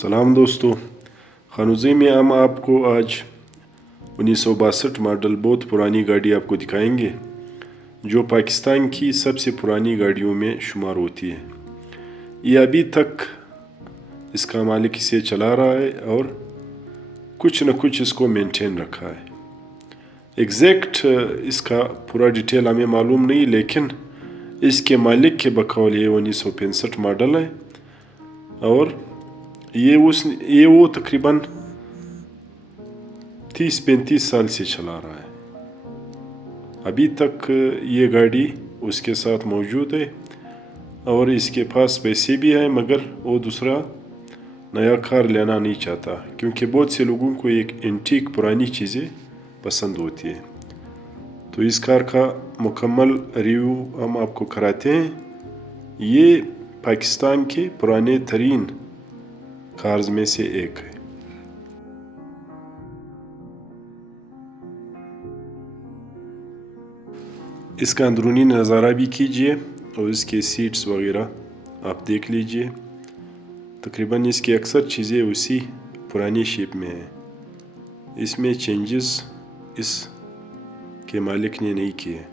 सलाम दोस्तों, खनौज़ई में हम आपको आज 1962 मॉडल बहुत पुरानी गाड़ी आपको दिखाएंगे जो पाकिस्तान की सबसे पुरानी गाड़ियों में शुमार होती है। ये अभी तक इसका मालिक इसे चला रहा है और कुछ न कुछ इसको मेंटेन रखा है। एग्जैक्ट इसका पूरा डिटेल हमें मालूम नहीं, लेकिन इसके मालिक के बकौल ये 1965 मॉडल है और ये वो तकरीबन 30-35 साल से चला रहा है। अभी तक ये गाड़ी उसके साथ मौजूद है और इसके पास पैसे भी हैं, मगर वो दूसरा नया कार लेना नहीं चाहता क्योंकि बहुत से लोगों को एक एंटीक पुरानी चीज़ें पसंद होती है। तो इस कार का मुकम्मल रिव्यू हम आपको कराते हैं। ये पाकिस्तान के पुराने तरीन कार्स में से एक है। इसका अंदरूनी नज़ारा भी कीजिए और इसके सीट्स वगैरह आप देख लीजिए। तकरीबन इसकी अक्सर चीज़ें उसी पुरानी शेप में हैं। इसमें चेंजेस इस के मालिक ने नहीं किए।